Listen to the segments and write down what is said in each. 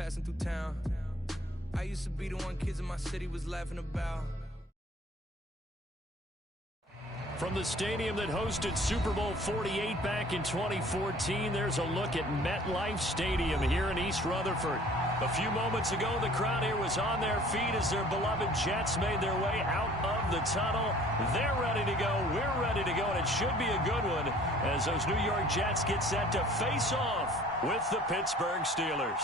passing through town. I used to be the one kids in my city was laughing about. From the stadium that hosted Super Bowl 48 back in 2014, there's a look at MetLife Stadium here in East Rutherford. A few moments ago, the crowd here was on their feet as their beloved Jets made their way out of the tunnel. They're ready to go. We're ready to go, and it should be a good one as those New York Jets get set to face off with the Pittsburgh Steelers.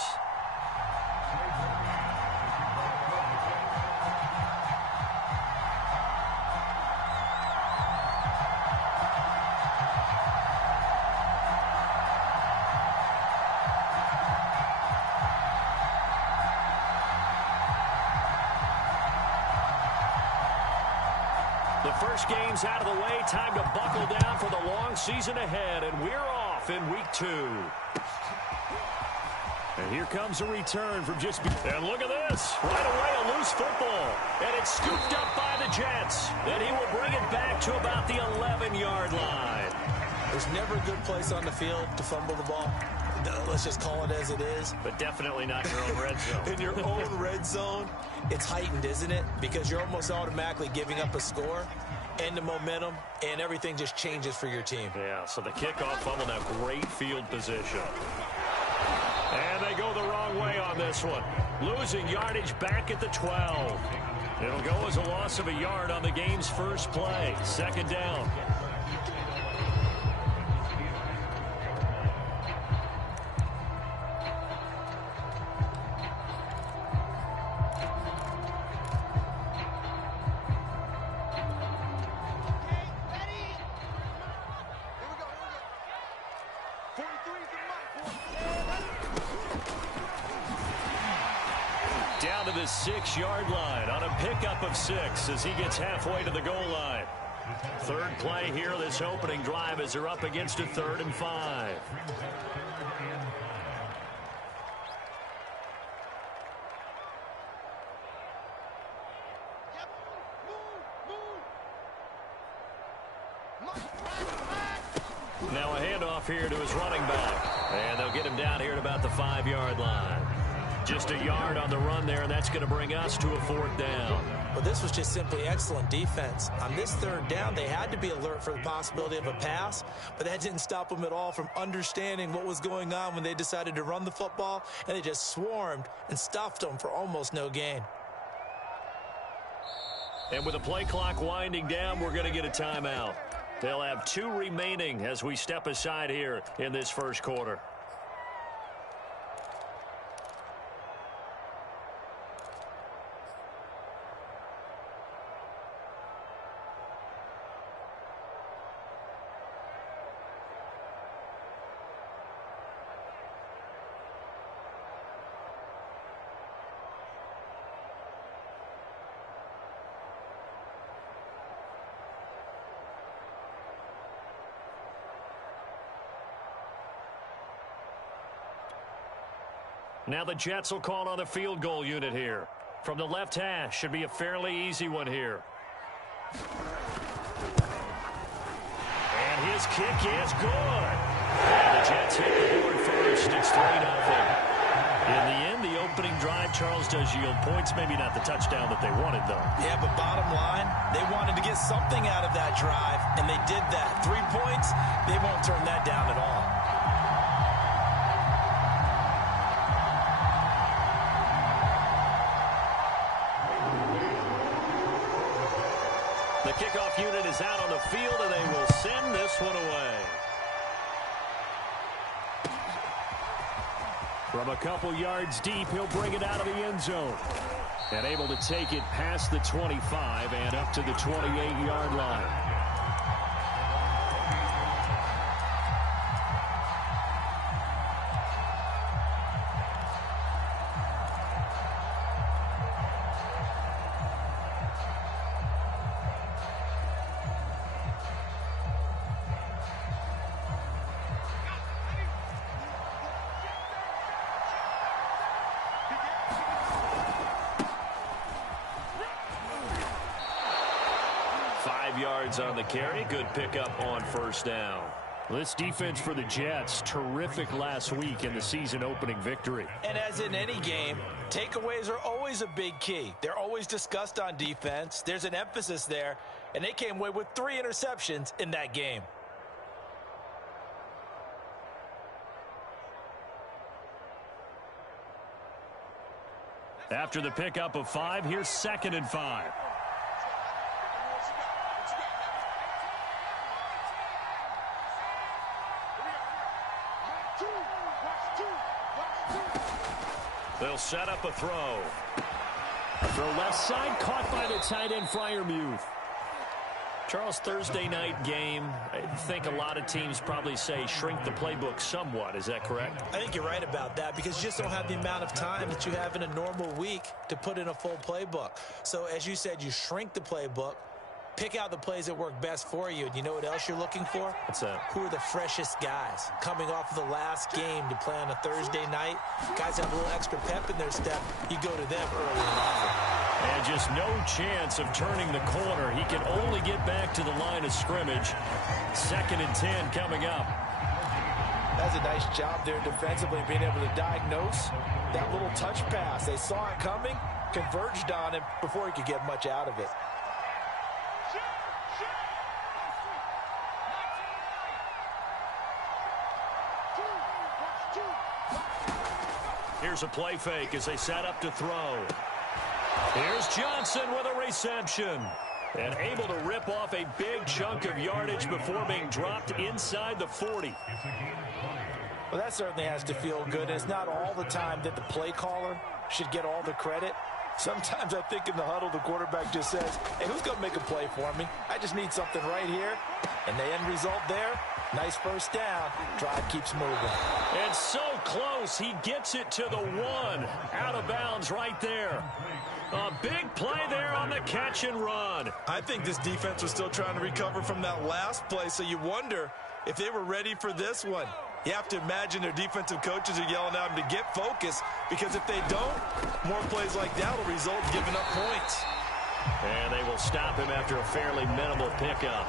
The first game's out of the way. Time to buckle down for the long season ahead, and we're off in week 2. And here comes a return from just... And look at this. Right away, a loose football. And it's scooped up by the Jets. And he will bring it back to about the 11-yard line. There's never a good place on the field to fumble the ball. Let's just call it as it is. But definitely not in your own red zone. In your own red zone, it's heightened, isn't it? Because you're almost automatically giving up a score and the momentum, and everything just changes for your team. Yeah, so the kickoff fumble, now great field position. And they go the wrong way on this one. Losing yardage back at the 12. It'll go as a loss of a yard on the game's first play. Second down. Down to the 6-yard line on a pickup of 6 as he gets halfway to the goal line. Third play here, this opening drive, as they're up against a 3rd and 5. Now a handoff here to his running back. And they'll get him down here at about the 5-yard line. Just a yard on the run there, and that's going to bring us to a 4th down. Well, this was just simply excellent defense. On this 3rd down, they had to be alert for the possibility of a pass, but that didn't stop them at all from understanding what was going on when they decided to run the football, and they just swarmed and stuffed them for almost no gain. And with the play clock winding down, we're going to get a timeout. They'll have 2 remaining as we step aside here in this first quarter. Now the Jets will call on the field goal unit here. From the left hash, should be a fairly easy one here. And his kick is good. And the Jets hit the board first. It's 3-0. In the end, the opening drive, Charles, does yield points. Maybe not the touchdown that they wanted, though. Yeah, but bottom line, they wanted to get something out of that drive, and they did that. 3 points, they won't turn that down at all. The kickoff unit is out on the field, and they will send this one away. From a couple yards deep, he'll bring it out of the end zone. And able to take it past the 25 and up to the 28-yard line. Yards on the carry. Good pickup on first down. This defense for the Jets, terrific last week in the season-opening victory. And as in any game, takeaways are always a big key. They're always discussed on defense. There's an emphasis there, and they came away with 3 interceptions in that game. After the pickup of 5, here's 2nd and 5. They'll set up a throw. Throw left side, caught by the tight end, Freiermuth. Charles, Thursday night game, I think a lot of teams probably say shrink the playbook somewhat. Is that correct? I think you're right about that because you just don't have the amount of time that you have in a normal week to put in a full playbook. So as you said, you shrink the playbook, pick out the plays that work best for you. And you know what else you're looking for? What's that? Who are the freshest guys coming off of the last game to play on a Thursday night? Guys have a little extra pep in their step. You go to them early and often. And just no chance of turning the corner. He can only get back to the line of scrimmage. 2nd and 10 coming up. That's a nice job there defensively, being able to diagnose that little touch pass. They saw it coming, converged on him before he could get much out of it. Here's a play fake as they set up to throw. Here's Johnson with a reception. And able to rip off a big chunk of yardage before being dropped inside the 40. Well, that certainly has to feel good. It's not all the time that the play caller should get all the credit. Sometimes I think in the huddle, the quarterback just says, hey, who's going to make a play for me? I just need something right here. And the end result there, nice first down. Drive keeps moving. And so close, he gets it to the 1. Out of bounds right there. A big play there on the catch and run. I think this defense was still trying to recover from that last play, so you wonder if they were ready for this one. You have to imagine their defensive coaches are yelling at them to get focused, because if they don't, more plays like that will result in giving up points. And they will stop him after a fairly minimal pickup.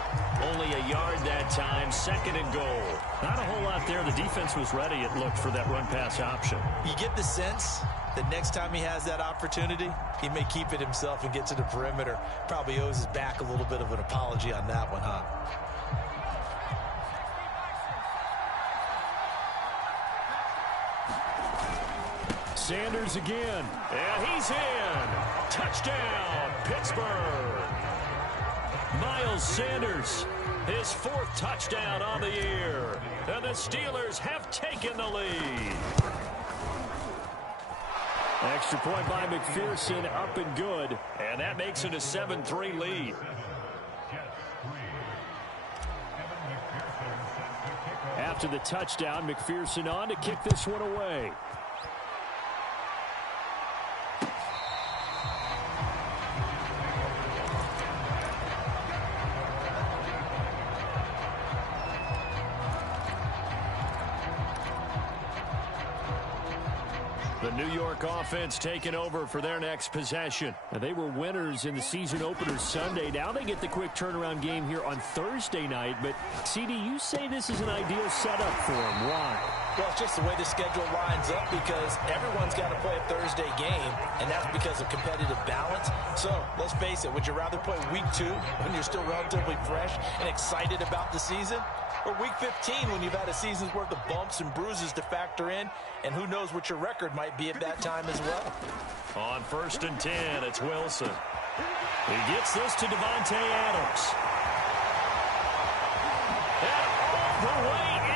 Only a yard that time, 2nd and goal. Not a whole lot there. The defense was ready, it looked, for that run-pass option. You get the sense that next time he has that opportunity, he may keep it himself and get to the perimeter. Probably owes his back a little bit of an apology on that one, huh? Sanders again. And he's in. Touchdown, Pittsburgh. Miles Sanders, his 4th touchdown on the year. And the Steelers have taken the lead. Extra point by McPherson, up and good. And that makes it a 7-3 lead. After the touchdown, McPherson on to kick this one away. The New York offense taking over for their next possession. And they were winners in the season opener Sunday. Now they get the quick turnaround game here on Thursday night. But, CD, you say this is an ideal setup for them. Why? Well, it's just the way the schedule lines up, because everyone's got to play a Thursday game, and that's because of competitive balance. So, let's face it, would you rather play week 2 when you're still relatively fresh and excited about the season? Or week 15 when you've had a season's worth of bumps and bruises to factor in, and who knows what your record might be at that time as well. On 1st and 10, it's Wilson. He gets this to Devontae Adams. And all the way in.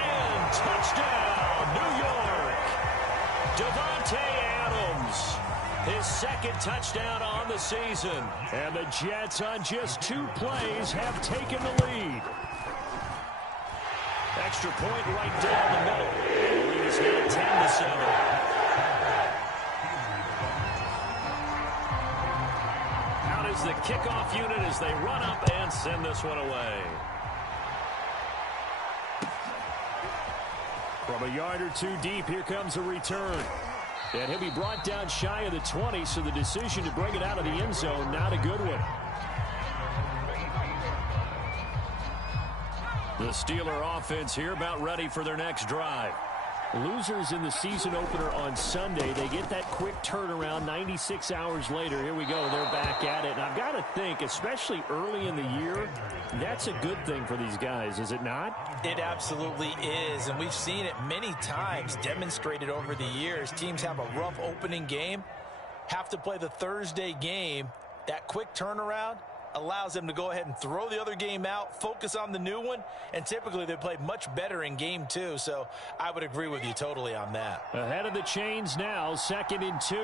Touchdown, New York. Devontae Adams. His 2nd touchdown on the season. And the Jets on just 2 plays have taken the lead. Extra point right down the middle. The lead is now 10-7. Out is the kickoff unit as they run up and send this one away. From a yard or 2 deep, here comes a return. And he'll be brought down shy of the 20, so the decision to bring it out of the end zone, not a good one. The Steeler offense here about ready for their next drive. Losers in the season opener on Sunday. They get that quick turnaround 96 hours later. Here we go. They're back at it. And I've got to think, especially early in the year, that's a good thing for these guys, is it not? It absolutely is. And we've seen it many times demonstrated over the years. Teams have a rough opening game, have to play the Thursday game. That quick turnaround allows them to go ahead and throw the other game out, focus on the new one, and typically they play much better in game 2. So I would agree with you totally on that. Ahead of the chains now, 2nd and 2.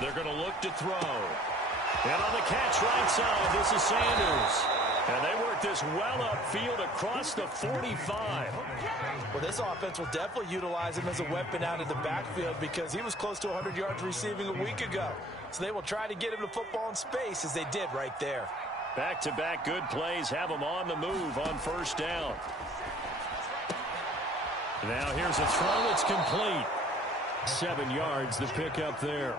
They're going to look to throw. And on the catch right side, this is Sanders. And they work this well upfield across the 45. Well, this offense will definitely utilize him as a weapon out of the backfield because he was close to 100 yards receiving a week ago. So they will try to get him the football in space as they did right there. Back-to-back good plays have him on the move on 1st down. Now here's a throw that's complete. 7 yards the pickup there.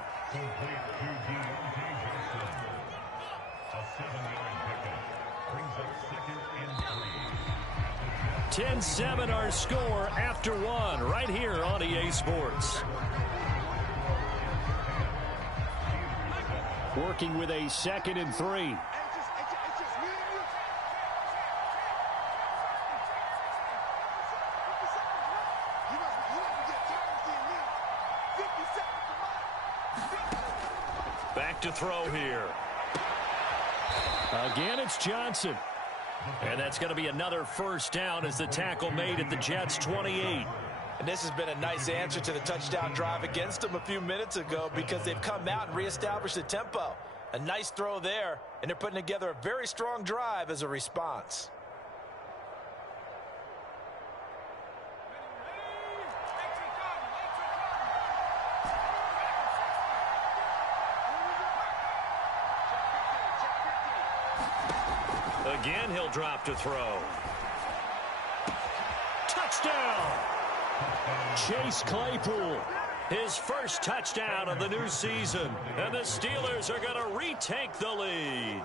10-7 our score after 1 right here on EA Sports. Working with a 2nd and 3. Back to throw here. Again, it's Johnson. And that's going to be another 1st down as the tackle made at the Jets' 28. And this has been a nice answer to the touchdown drive against them a few minutes ago because they've come out and reestablished the tempo. A nice throw there, and they're putting together a very strong drive as a response. Again, he'll drop to throw. Touchdown! Chase Claypool, his first touchdown of the new season. And the Steelers are going to retake the lead.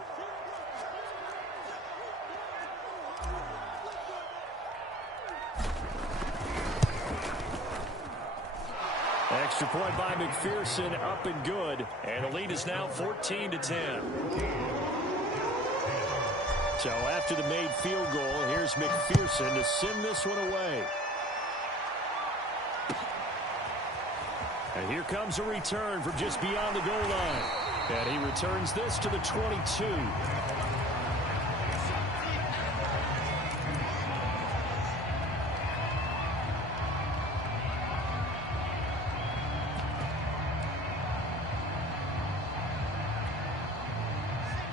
Extra point by McPherson, up and good. And the lead is now 14-10. So after the made field goal, here's McPherson to send this one away. And here comes a return from just beyond the goal line. And he returns this to the 22.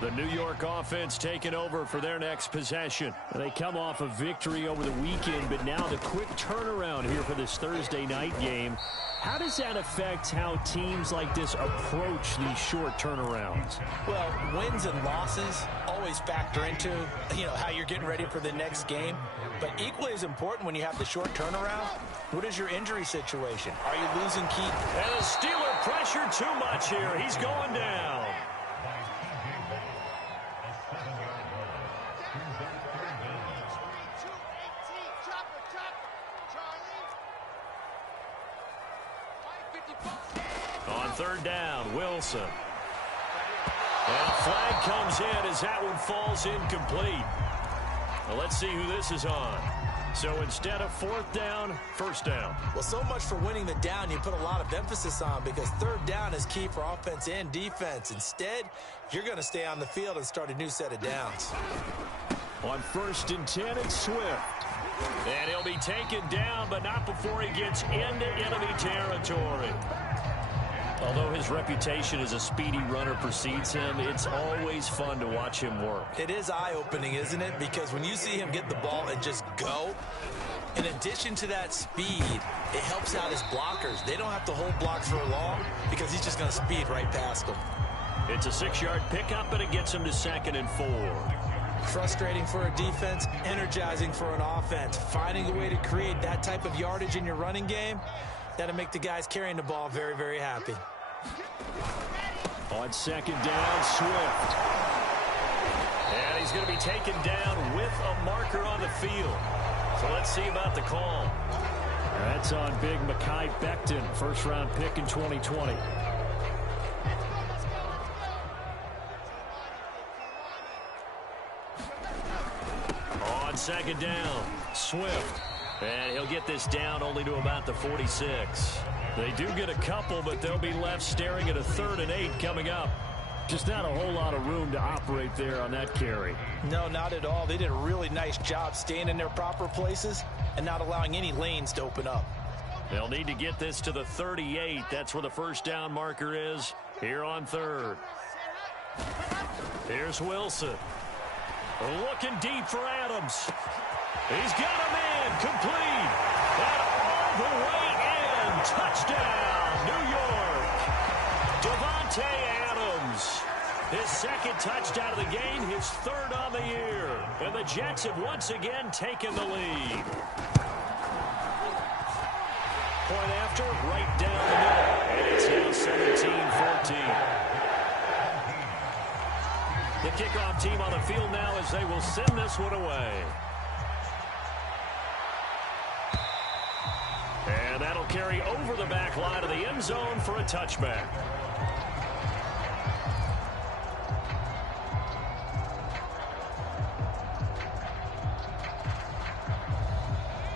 The New York offense taking over for their next possession. They come off a victory over the weekend, but now the quick turnaround here for this Thursday night game. How does that affect how teams like this approach these short turnarounds? Well, wins and losses always factor into, how you're getting ready for the next game. But equally as important when you have the short turnaround, what is your injury situation? Are you losing key? And the Steeler pressure too much here. He's going down. On 3rd down, Wilson. And a flag comes in as that one falls incomplete. Well, let's see who this is on. So instead of 4th down, 1st down. Well, so much for winning the down you put a lot of emphasis on because 3rd down is key for offense and defense. Instead, you're going to stay on the field and start a new set of downs. On 1st and 10, it's Swift. And he'll be taken down, but not before he gets into enemy territory. Although his reputation as a speedy runner precedes him, it's always fun to watch him work. It is eye-opening, isn't it? Because when you see him get the ball and just go, in addition to that speed, it helps out his blockers. They don't have to hold blocks for long because he's just going to speed right past them. It's a 6-yard pickup, and it gets him to 2nd and 4. Frustrating for a defense, energizing for an offense. Finding a way to create that type of yardage in your running game, That'll make the guys carrying the ball very, very happy. On second down, Swift. And he's going to be taken down with a marker on the field. So let's see about the call. That's on big Mekhi Becton, first-round pick in 2020. On second down, Swift. And he'll get this down only to about the 46. They do get a couple, but they'll be left staring at a 3rd and 8 coming up. Just not a whole lot of room to operate there on that carry. No, not at all. They did a really nice job staying in their proper places and not allowing any lanes to open up. They'll need to get this to the 38. That's where the first down marker is here on 3rd. Here's Wilson. Looking deep for Adams. He's got him in. Complete. And all the way in. Touchdown, New York. Davante Adams. His second touchdown of the game, his 3rd on the year. And the Jets have once again taken the lead. Point after, right down the middle. And it's now 17-14. The kickoff team on the field now as they will send this one away. And that'll carry over the back line of the end zone for a touchback.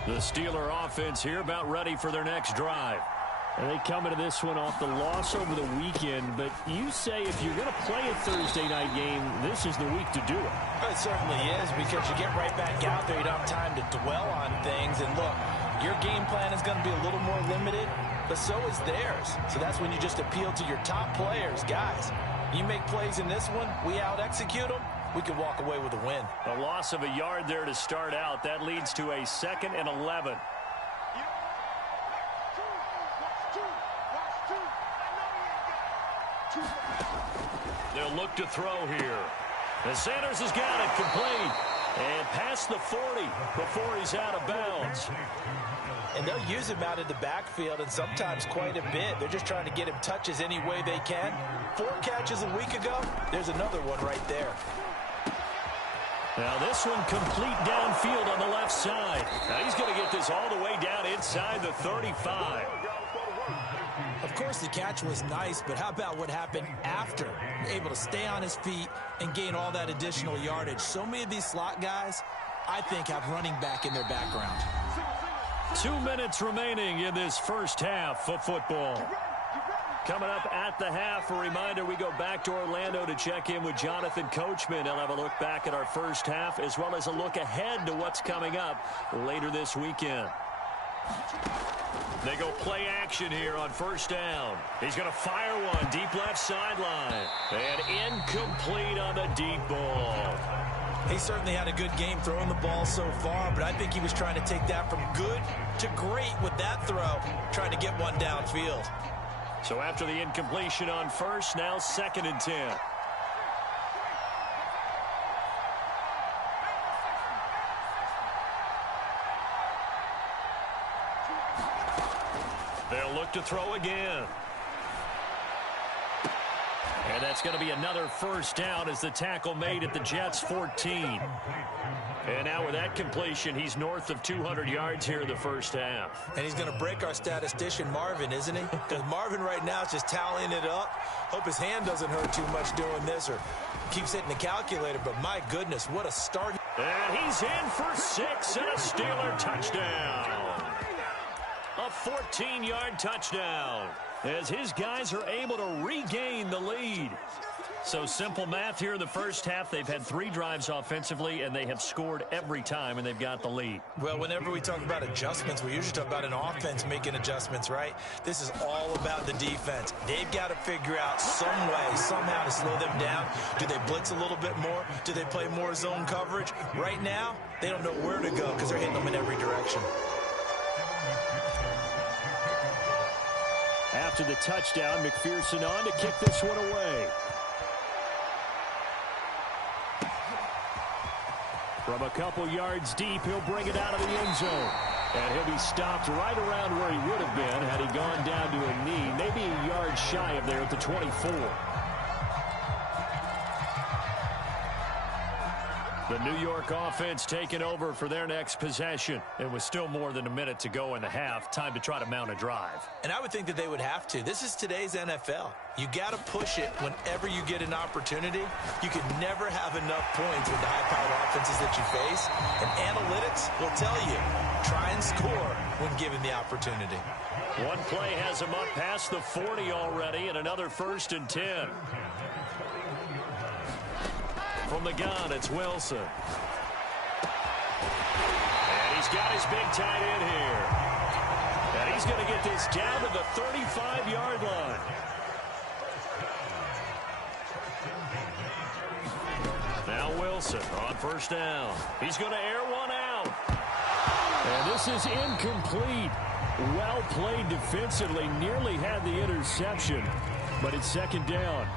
The Steeler offense here about ready for their next drive. And they come into this one off the loss over the weekend, but you say if you're going to play a Thursday night game, this is the week to do it. It certainly is, because you get right back out there. You don't have time to dwell on things. And look, your game plan is going to be a little more limited, but so is theirs. So that's when you just appeal to your top players. Guys, you make plays in this one, we out-execute them, we can walk away with a win. A loss of a yard there to start out. That leads to a 2nd and 11. They'll look to throw here. And Sanders has got it complete. And past the 40 before he's out of bounds. And they'll use him out of the backfield, and sometimes quite a bit. They're just trying to get him touches any way they can. 4 catches a week ago. There's another one right there. Now this one complete downfield on the left side. Now he's going to get this all the way down inside the 35. Of course, the catch was nice, but how about what happened after? Able to stay on his feet and gain all that additional yardage. So many of these slot guys, I think, have running back in their background. 2 minutes remaining in this first half of football. Coming up at the half, a reminder, we go back to Orlando to check in with Jonathan Coachman. He'll have a look back at our first half, as well as a look ahead to what's coming up later this weekend. They go play action here on first down. He's going to fire one deep left sideline. And incomplete on the deep ball. He certainly had a good game throwing the ball so far, but I think he was trying to take that from good to great with that throw, trying to get one downfield. So after the incompletion on first, now 2nd and 10. They'll look to throw again. And that's going to be another first down as the tackle made at the Jets' 14. And now with that completion, he's north of 200 yards here in the first half. And he's going to break our statistician, Marvin, isn't he? Because Marvin right now is just tallying it up. Hope his hand doesn't hurt too much doing this or keeps hitting the calculator. But my goodness, what a start. And he's in for 6 and a Steeler touchdown. A 14-yard touchdown as his guys are able to regain the lead. So simple math here in the first half. They've had 3 drives offensively, and they have scored every time, and they've got the lead. Well, whenever we talk about adjustments, we usually talk about an offense making adjustments, right? This is all about the defense. They've got to figure out some way, somehow to slow them down. Do they blitz a little bit more? Do they play more zone coverage? Right now, they don't know where to go because they're hitting them in every direction. After the touchdown, McPherson on to kick this one away. From a couple yards deep, he'll bring it out of the end zone. And he'll be stopped right around where he would have been had he gone down to a knee, maybe a yard shy of there at the 24. The New York offense taking over for their next possession. It was still more than a minute to go in the half. Time to try to mount a drive. And I would think that they would have to. This is today's NFL. You got to push it whenever you get an opportunity. You could never have enough points with the high-powered offenses that you face. And analytics will tell you, try and score when given the opportunity. One play has him up past the 40 already, and another 1st and 10. From the gun, it's Wilson. And he's got his big tight end here. And he's going to get this down to the 35-yard line. Now Wilson on 1st down. He's going to air one out. And this is incomplete. Well played defensively. Nearly had the interception, but it's 2nd down.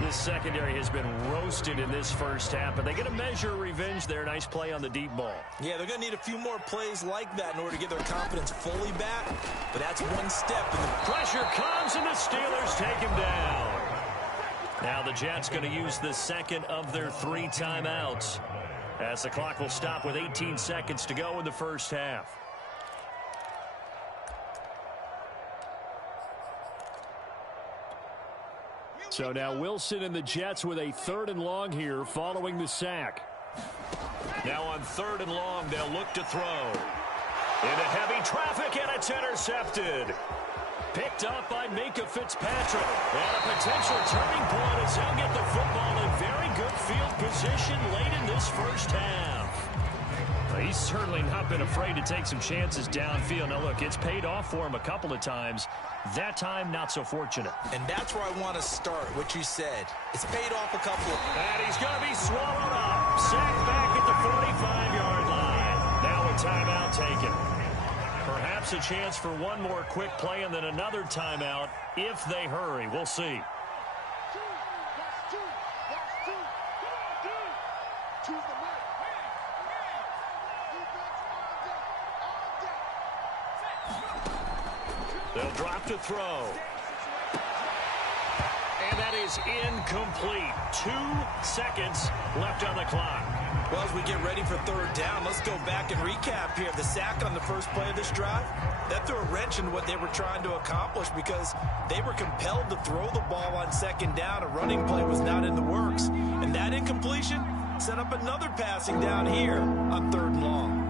This secondary has been roasted in this first half, but they get a measure of revenge there. Nice play on the deep ball. Yeah, they're going to need a few more plays like that in order to get their confidence fully back, but that's one step. And the pressure comes, and the Steelers take him down. Now the Jets going to use the second of their 3 timeouts, as the clock will stop with 18 seconds to go in the first half. So now Wilson and the Jets with a 3rd and long here following the sack. Now on 3rd and long, they'll look to throw. Into heavy traffic, and it's intercepted. Picked up by Minka Fitzpatrick. And a potential turning point as they'll get the football in very good field position late in this first half. He's certainly not been afraid to take some chances downfield. Now, look, it's paid off for him a couple of times. That time, not so fortunate. And that's where I want to start, what you said. It's paid off a couple of... And he's going to be swallowed up. Sacked back at the 45-yard line. Now a timeout taken. Perhaps a chance for one more quick play and then another timeout if they hurry. We'll see. They'll drop to throw. And that is incomplete. 2 seconds left on the clock. Well, as we get ready for 3rd down, let's go back and recap here. The sack on the first play of this drive, that threw a wrench in what they were trying to accomplish because they were compelled to throw the ball on 2nd down. A running play was not in the works. And that incompletion set up another passing down here on 3rd and long.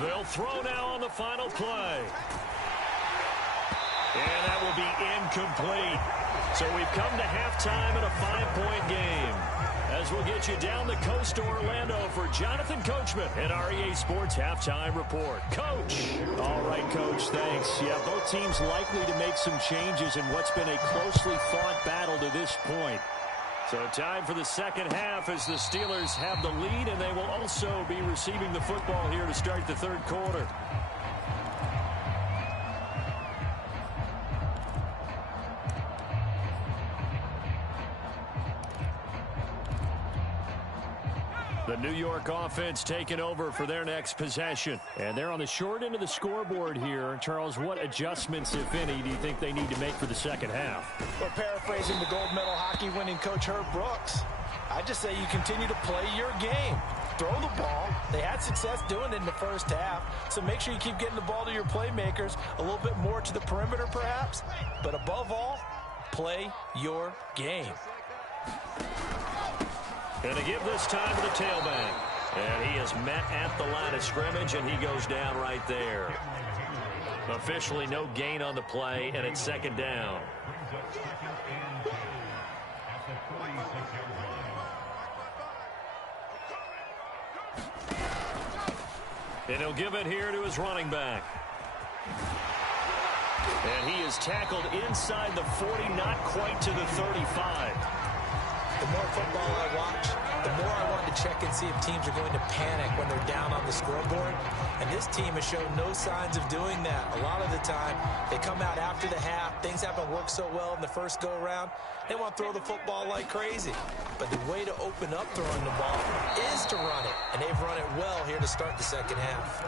They'll throw now on the final play. And that will be incomplete. So we've come to halftime in a 5-point game. As we'll get you down the coast to Orlando for Jonathan Coachman and our EA Sports Halftime Report. Coach. All right, Coach, thanks. Yeah, both teams likely to make some changes in what's been a closely fought battle to this point. So time for the second half as the Steelers have the lead, and they will also be receiving the football here to start the 3rd quarter. The New York offense taking over for their next possession. And they're on the short end of the scoreboard here. Charles, what adjustments, if any, do you think they need to make for the second half? Well, paraphrasing the gold medal hockey winning coach Herb Brooks, I just say you continue to play your game. Throw the ball. They had success doing it in the first half, so make sure you keep getting the ball to your playmakers, a little bit more to the perimeter perhaps, but above all, play your game. Going to give this time to the tailback. And he is met at the line of scrimmage, and he goes down right there. Officially no gain on the play, and it's 2nd down. And he'll give it here to his running back. And he is tackled inside the 40, not quite to the 35. the more football I watch, the more I want to check and see if teams are going to panic when they're down on the scoreboard. And this team has shown no signs of doing that. A lot of the time, they come out after the half. Things haven't worked so well in the first go-around. They want to throw the football like crazy. But the way to open up throwing the ball is to run it. And they've run it well here to start the second half.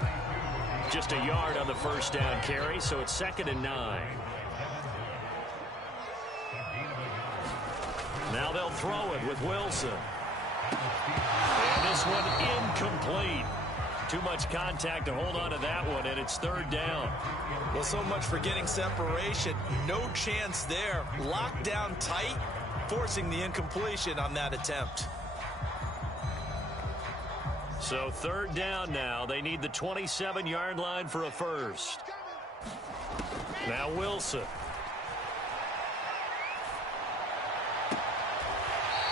Just a yard on the first down carry, so it's 2nd and 9. Now they'll throw it with Wilson. And this one incomplete. Too much contact to hold on to that one, and it's 3rd down. Well, so much for getting separation. No chance there. Locked down tight, forcing the incompletion on that attempt. So 3rd down now. They need the 27-yard line for a first. Now Wilson.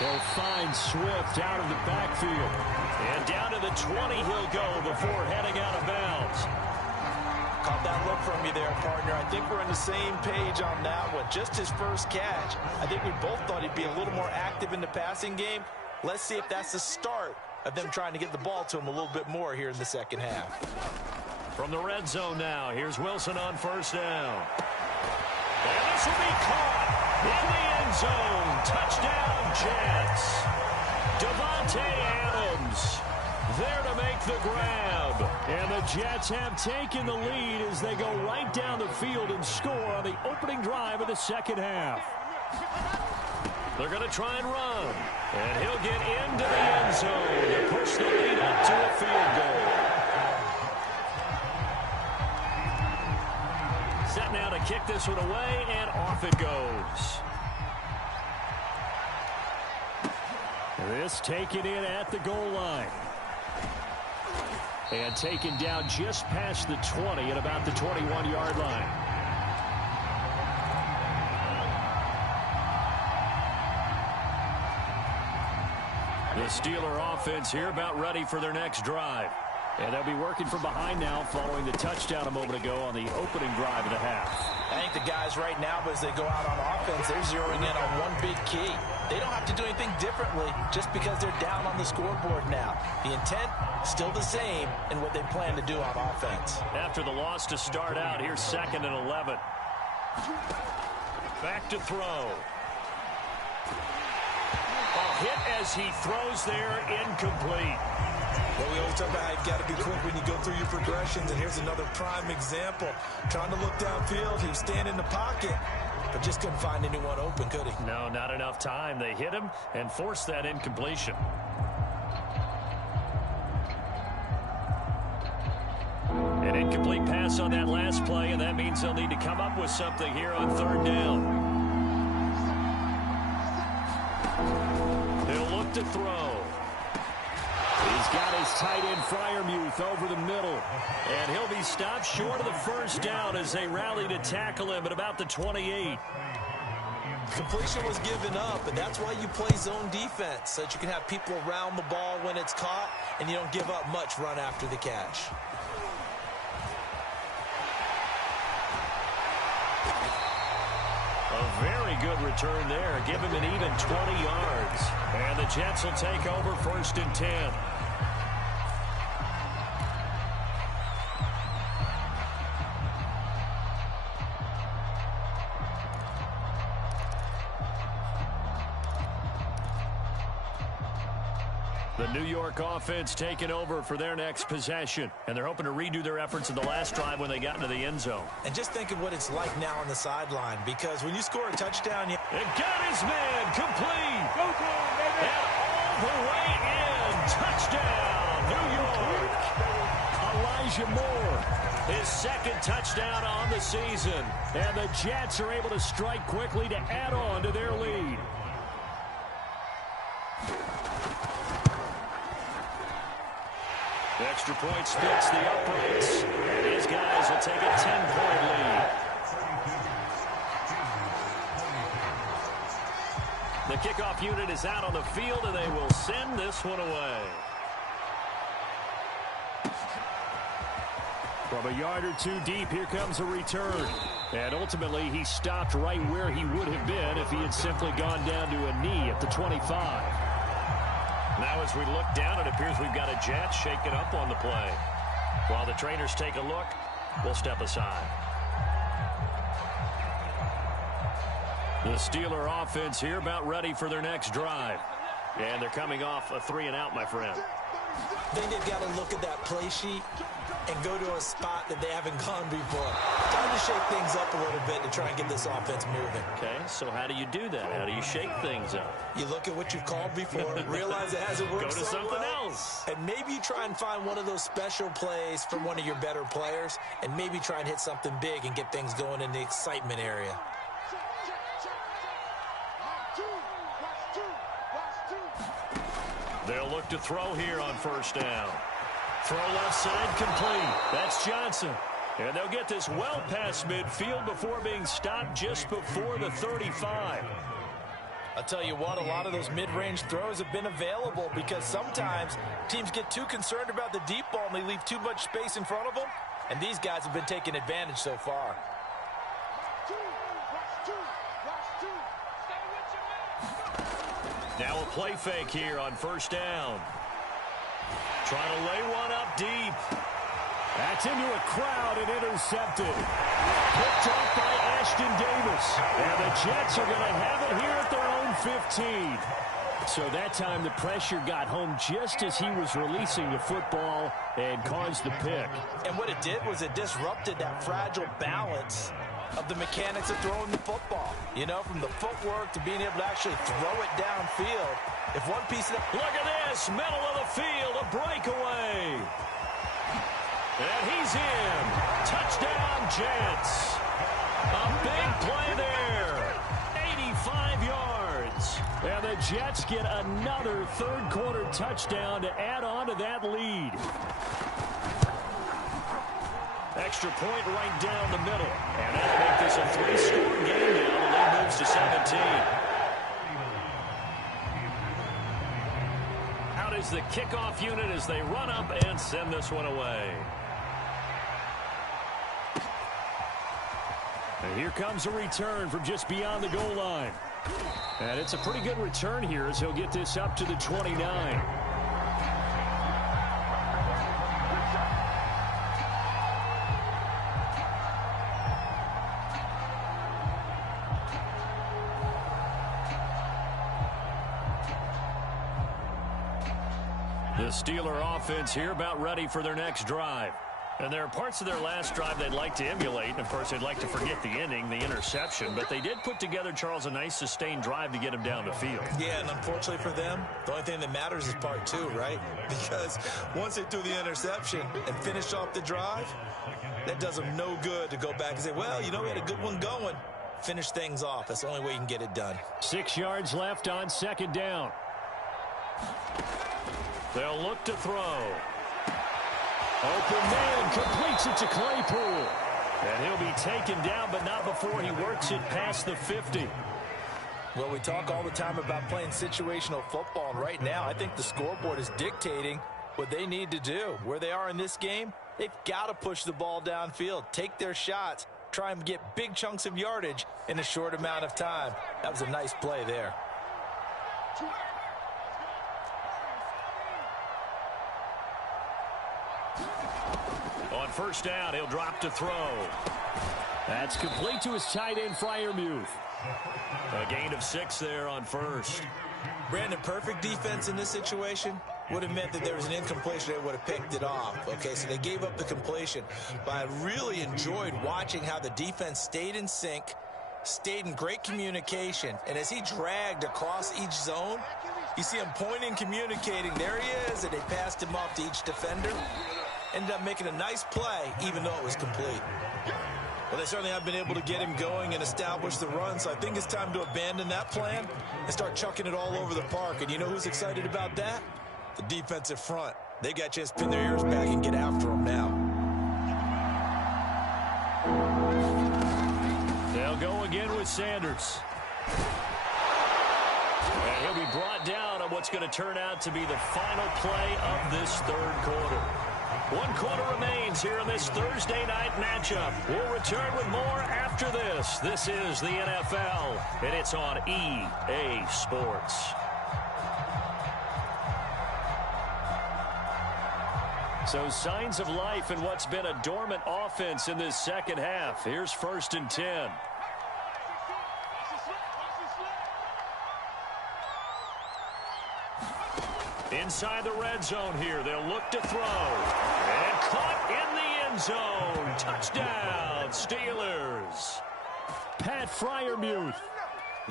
They'll find Swift out of the backfield. And down to the 20 he'll go before heading out of bounds. Caught that look from you there, partner. I think we're on the same page on that one. Just his first catch. I think we both thought he'd be a little more active in the passing game. Let's see if that's the start of them trying to get the ball to him a little bit more here in the second half. From the red zone now, here's Wilson on 1st down. And this will be caught in the end zone. Touchdown, Jets. Devontae Adams there to make the grab. And the Jets have taken the lead as they go right down the field and score on the opening drive of the second half. They're going to try and run. And he'll get into the end zone to push the lead up to a field goal. Set now to kick this one away, and off it goes. This taken in at the goal line. And taken down just past the 20 at about the 21-yard line. The Steeler offense here about ready for their next drive. And they'll be working from behind now following the touchdown a moment ago on the opening drive of the half. I think the guys right now, as they go out on offense, they're zeroing in on one big key. They don't have to do anything differently just because they're down on the scoreboard now. The intent, still the same in what they plan to do on offense. After the loss to start out, here's 2nd and 11. Back to throw. A hit as he throws there, incomplete. Well, we always talk about how you've got to be quick when you go through your progressions, and here's another prime example. Trying to look downfield, he was standing in the pocket, but just couldn't find anyone open, could he? No, not enough time. They hit him and forced that incompletion. An incomplete pass on that last play, and that means they'll need to come up with something here on 3rd down. He'll look to throw. He's got his tight end Freiermuth over the middle. And he'll be stopped short of the first down as they rally to tackle him at about the 28. Completion was given up, and that's why you play zone defense, so that you can have people around the ball when it's caught, and you don't give up much run after the catch. A very good return there. Give him an even 20 yards. And the Jets will take over 1st and 10. The New York offense taking over for their next possession. And they're hoping to redo their efforts in the last drive when they got into the end zone. And just think of what it's like now on the sideline, because when you score a touchdown, you... And got his man complete. Go, baby. And all the way in. Touchdown, New York. Elijah Moore, his 2nd touchdown on the season. And the Jets are able to strike quickly to add on to their lead. Extra point splits the uprights, and his guys will take a 10-point lead. The kickoff unit is out on the field, and they will send this one away. From a yard or two deep, here comes a return. And ultimately, he stopped right where he would have been if he had simply gone down to a knee at the 25. Now as we look down, it appears we've got a Jet shaken up on the play. While the trainers take a look, we'll step aside. The Steeler offense here about ready for their next drive. And they're coming off a 3-and-out, my friend. I think they've got to look at that play sheet and go to a spot that they haven't gone before. Time to shake things up a little bit to try and get this offense moving. Okay, so how do you do that? How do you shake things up? You look at what you've called before, realize it hasn't worked Go to so something well, else. and maybe you try and find one of those special plays from one of your better players, and maybe try and hit something big and get things going in the excitement area. They'll look to throw here on first down. Throw left side complete. That's Johnson. And they'll get this well past midfield before being stopped just before the 35. I'll tell you what, a lot of those mid-range throws have been available because sometimes teams get too concerned about the deep ball and they leave too much space in front of them. And these guys have been taking advantage so far. Now a play fake here on first down. Trying to lay one up deep. That's into a crowd and intercepted. Picked off by Ashton Davis. And the Jets are going to have it here at their own 15. So that time the pressure got home just as he was releasing the football and caused the pick. And what it did was it disrupted that fragile balance of the mechanics of throwing the football. You know, from the footwork to being able to actually throw it downfield. If one piece of Look at this, middle of the field, a breakaway. And he's in. Touchdown, Jets. A big play there. 85 yards. And the Jets get another third-quarter touchdown to add on to that lead. Extra point right down the middle. And that'll make this a 3-score game now. The lead moves to 17. Out is the kickoff unit as they run up and send this one away. And here comes a return from just beyond the goal line. And it's a pretty good return here as he'll get this up to the 29. The Steeler offense here about ready for their next drive. And there are parts of their last drive they'd like to emulate. And, of course, they'd like to forget the inning, the interception. But they did put together, Charles, a nice sustained drive to get him down the field. Yeah, and unfortunately for them, the only thing that matters is part two, right? Because once they threw the interception and finished off the drive, that does them no good to go back and say, well, you know, we had a good one going. Finish things off. That's the only way you can get it done. 6 yards left on second down. They'll look to throw. Open man completes it to Claypool. And he'll be taken down, but not before he works it past the 50. Well, we talk all the time about playing situational football, and right now I think the scoreboard is dictating what they need to do. Where they are in this game, they've got to push the ball downfield, take their shots, try and get big chunks of yardage in a short amount of time. That was a nice play there. On first down, he'll drop to throw. That's complete to his tight end, Freiermuth. A gain of 6 there on first. Brandon, perfect defense in this situation would have meant that there was an incompletion. They would have picked it off. Okay, so they gave up the completion. But I really enjoyed watching how the defense stayed in sync, stayed in great communication. And as he dragged across each zone, you see him pointing, communicating. There he is, and they passed him off to each defender. Ended up making a nice play, even though it was complete. Well, they certainly have been able to get him going and establish the run, so I think it's time to abandon that plan and start chucking it all over the park. And you know who's excited about that? The defensive front. They got a chance to pin their ears back and get after him now. They'll go again with Sanders. And he'll be brought down on what's going to turn out to be the final play of this third quarter. 1 quarter remains here in this Thursday night matchup. We'll return with more after this. This is the NFL, and it's on EA Sports. So signs of life in what's been a dormant offense in this second half. Here's 1st and 10. Inside the red zone here. They'll look to throw. And caught in the end zone. Touchdown, Steelers. Pat Freiermuth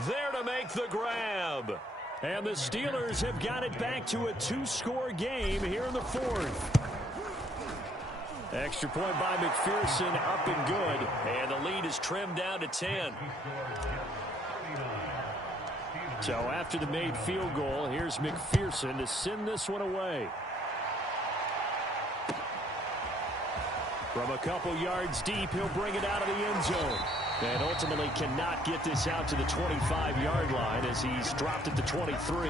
there to make the grab. And the Steelers have got it back to a 2-score game here in the 4th. Extra point by McPherson, up and good. And the lead is trimmed down to 10. So after the made field goal, here's McPherson to send this one away. From a couple yards deep, he'll bring it out of the end zone. And ultimately cannot get this out to the 25-yard line as he's dropped at the 23.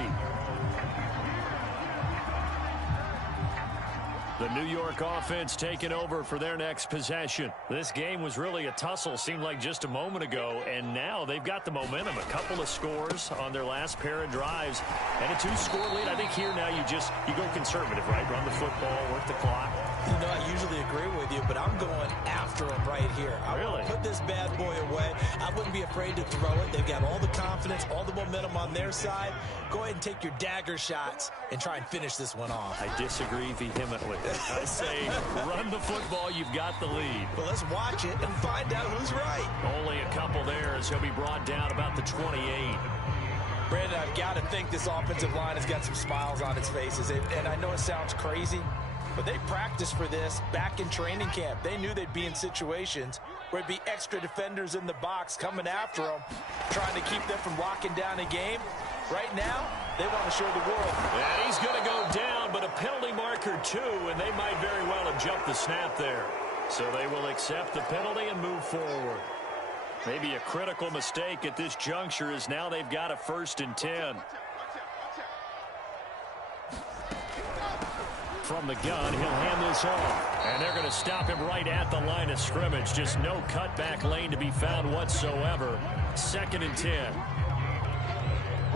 The New York offense taking over for their next possession. This game was really a tussle, seemed like just a moment ago, and now they've got the momentum. A couple of scores on their last pair of drives, and a 2-score lead. I think here now you go conservative, right? Run the football, work the clock. You know, I usually agree with you, but I'm going after him right here. I want to put this bad boy away. I wouldn't be afraid to throw it. They've got all the confidence, all the momentum on their side. Go ahead and take your dagger shots and try and finish this one off. I disagree vehemently. I say run the football. You've got the lead. Well, let's watch it and find out who's right. Only a couple there as he'll be brought down about the 28. Brandon, I've got to think this offensive line has got some smiles on its faces. And I know it sounds crazy, but they practiced for this back in training camp. They knew they'd be in situations where it'd be extra defenders in the box coming after them, trying to keep them from locking down a game. Right now, they want to show the world. And he's going to go down, but a penalty marker too, and they might very well have jumped the snap there. So they will accept the penalty and move forward. Maybe a critical mistake at this juncture is now they've got a 1st and 10. From the gun, he'll hand this off. And they're going to stop him right at the line of scrimmage. Just no cutback lane to be found whatsoever. 2nd and 10.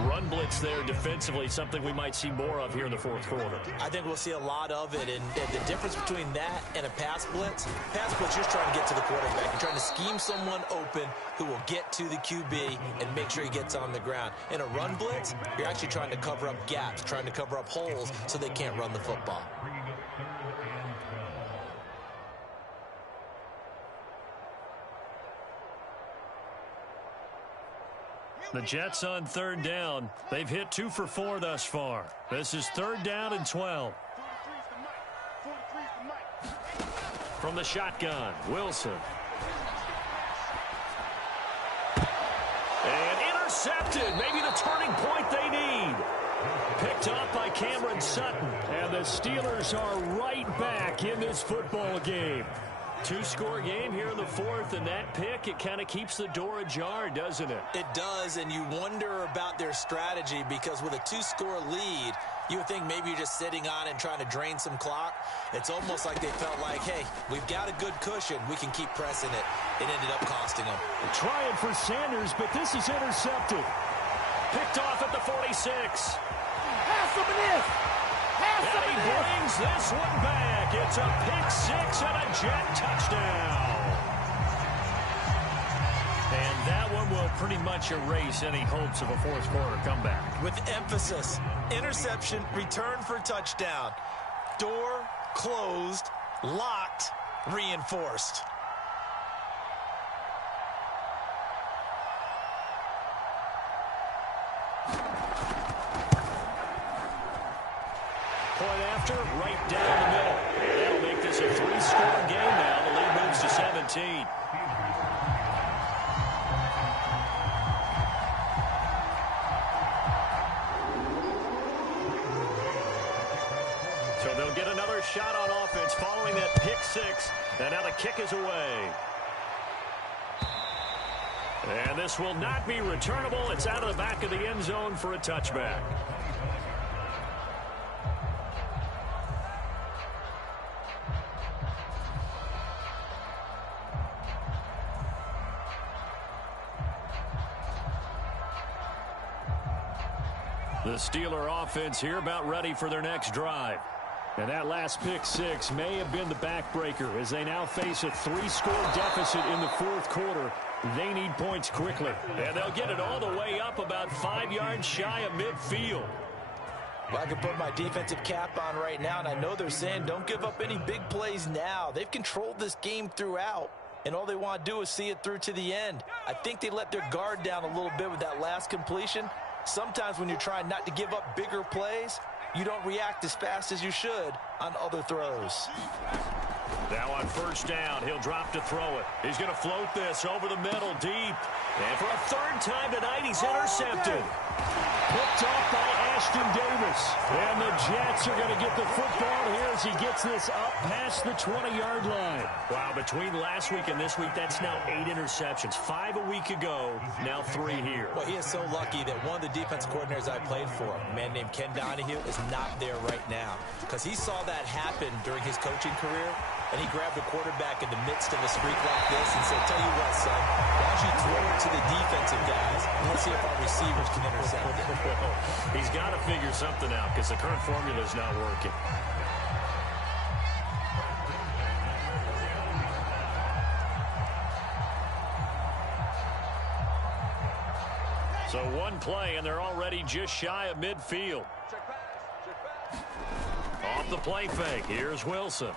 Run blitz there defensively, something we might see more of here in the 4th quarter. I think we'll see a lot of it, and the difference between that and a pass blitz, you're just trying to get to the quarterback. You're trying to scheme someone open who will get to the QB and make sure he gets on the ground. In a run blitz, you're actually trying to cover up gaps, trying to cover up holes so they can't run the football. The Jets on 3rd down. They've hit 2 for 4 thus far. This is 3rd down and 12. From the shotgun, Wilson. And intercepted. Maybe the turning point they need. Picked up by Cameron Sutton. And the Steelers are right back in this football game. 2-score game here in the 4th, and that pick, it kind of keeps the door ajar, doesn't it? It does, and you wonder about their strategy because with a 2-score lead, you would think maybe you're just sitting on and trying to drain some clock. It's almost like they felt like, hey, we've got a good cushion. We can keep pressing it. It ended up costing them. Trying for Sanders, but this is intercepted. Picked off at the 46. Have some of this. And he brings this one back. It's a pick 6 and a Jet touchdown. And that one will pretty much erase any hopes of a 4th quarter comeback. With emphasis, interception, return for touchdown. Door closed, locked, reinforced. Point after, right down the middle. And that'll make this a 3-score game now. The lead moves to 17. So they'll get another shot on offense following that pick 6. And now the kick is away. And this will not be returnable. It's out of the back of the end zone for a touchback. The Steeler offense here about ready for their next drive. And that last pick six may have been the backbreaker as they now face a 3-score deficit in the fourth quarter. They need points quickly. And they'll get it all the way up about 5 yards shy of midfield. Well, I can put my defensive cap on right now, and I know they're saying don't give up any big plays now. They've controlled this game throughout, and all they want to do is see it through to the end. I think they let their guard down a little bit with that last completion. Sometimes when you're trying not to give up bigger plays, you don't react as fast as you should on other throws. Now on first down, he'll drop to throw it. He's going to float this over the middle deep. And for a third time tonight, he's intercepted. Picked off by Ashton Davis. And the Jets are going to get the football here as he gets this up past the 20-yard line. Wow, between last week and this week, that's now 8 interceptions. 5 a week ago, now 3 here. Well, he is so lucky that one of the defense coordinators I played for, a man named Ken Donahue, is not there right now. Because he saw that happen during his coaching career, and he grabbed the quarterback in the midst of a streak like this and said, tell you what, son, why don't you throw it to the defensive guys, and let's see if our receivers can intercept it. He's got to figure something out because the current formula is not working. So one play, and they're already just shy of midfield. Off the play fake, here's Wilson.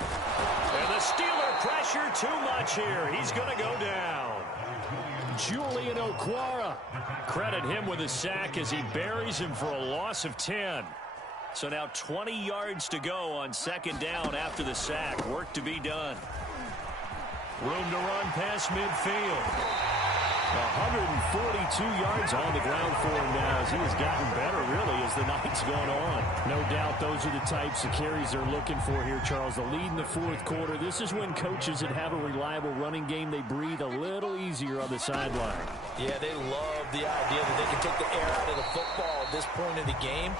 And the Steeler pressure too much here. He's going to go down. Julian Okwara. Credit him with a sack as he buries him for a loss of 10. So now 20 yards to go on second down after the sack. Work to be done. Room to run past midfield. 142 yards on the ground for him now as he has gotten better, really, as the night's gone on. No doubt those are the types of carries they're looking for here, Charles. The lead in the fourth quarter. This is when coaches that have a reliable running game, they breathe a little easier on the sideline. Yeah, they love the idea that they can take the air out of the football at this point in the game.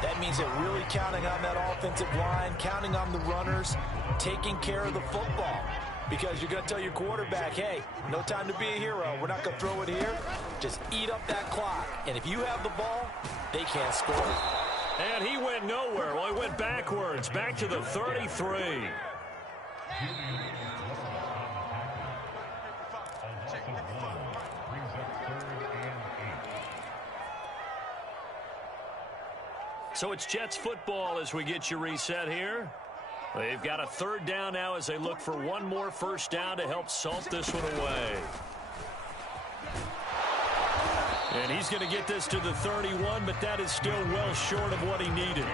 That means they're really counting on that offensive line, counting on the runners, taking care of the football. Because you're going to tell your quarterback, hey, no time to be a hero. We're not going to throw it here. Just eat up that clock. And if you have the ball, they can't score. And he went nowhere. Well, he went backwards, back to the 33. So it's Jets football as we get you reset here. They've got a third down now as they look for one more first down to help salt this one away. And he's going to get this to the 31, but that is still well short of what he needed.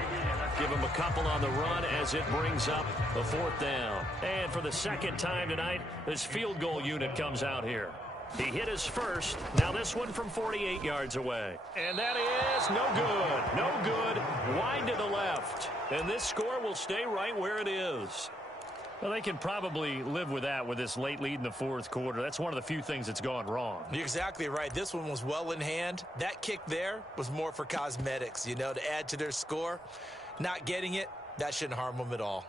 Give him a couple on the run as it brings up the fourth down. And for the second time tonight, this field goal unit comes out here. He hit his first. Now this one from 48 yards away. And that is no good. No good. Wide to the left. And this score will stay right where it is. Well, they can probably live with that with this late lead in the fourth quarter. That's one of the few things that's gone wrong. You're exactly right. This one was well in hand. That kick there was more for cosmetics, you know, to add to their score. Not getting it, that shouldn't harm them at all.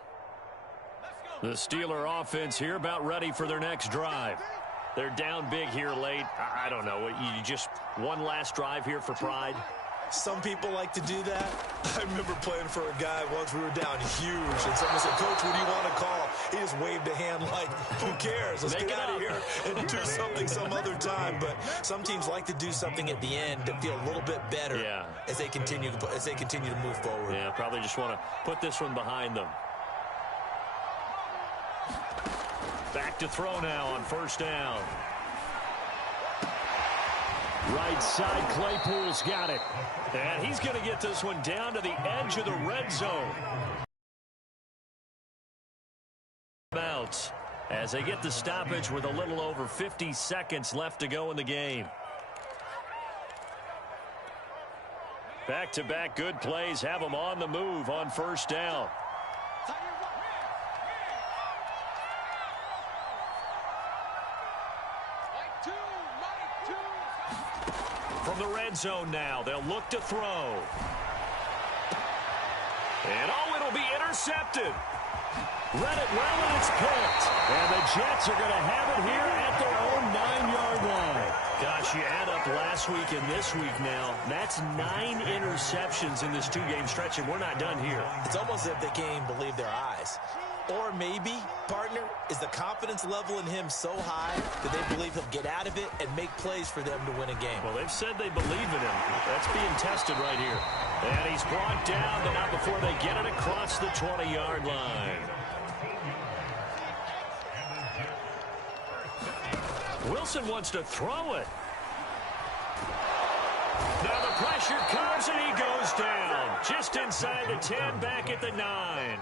The Steeler offense here about ready for their next drive. They're down big here late. I don't know. You just one last drive here for pride? Some people like to do that. I remember playing for a guy once. We were down huge, and someone said, Coach, what do you want to call? He just waved a hand like, who cares? Let's get out of here and do something some other time. But some teams like to do something at the end to feel a little bit better as they continue to move forward. Yeah, probably just want to put this one behind them. Back to throw now on first down. Right side, Claypool's got it. And he's going to get this one down to the edge of the red zone. Bounce as they get the stoppage with a little over 50 seconds left to go in the game. Back-to-back good plays have them on the move on first down. From the red zone now, they'll look to throw. And it'll be intercepted. Read it well, and it's picked. And the Jets are going to have it here at their own 9-yard line. Gosh, you add up last week and this week now. That's 9 interceptions in this 2-game stretch, and we're not done here. It's almost as if they can't even believe their eyes. Or maybe, partner, is the confidence level in him so high that they believe he'll get out of it and make plays for them to win a game. Well, they've said they believe in him. That's being tested right here. And he's brought down, but not before they get it across the 20-yard line. Wilson wants to throw it. Now the pressure comes, and he goes down. Just inside the 10, back at the 9.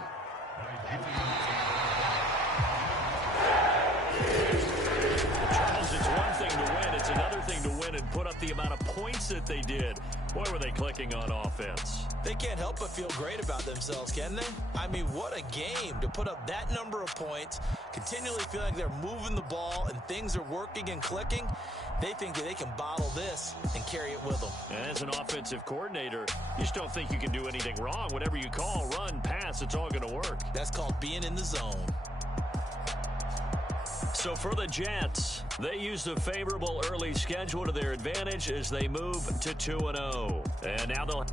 Charles, it's one thing to win. It's another thing to win and put up the amount of points that they did. Boy, were they clicking on offense. They can't help but feel great about themselves, can they? I mean, what a game to put up that number of points, continually feeling like they're moving the ball and things are working and clicking. They think that they can bottle this and carry it with them. As an offensive coordinator, you just don't think you can do anything wrong. Whatever you call, run, pass, it's all going to work. That's called being in the zone. So for the Jets, they use the favorable early schedule to their advantage as they move to 2-0. And now they'll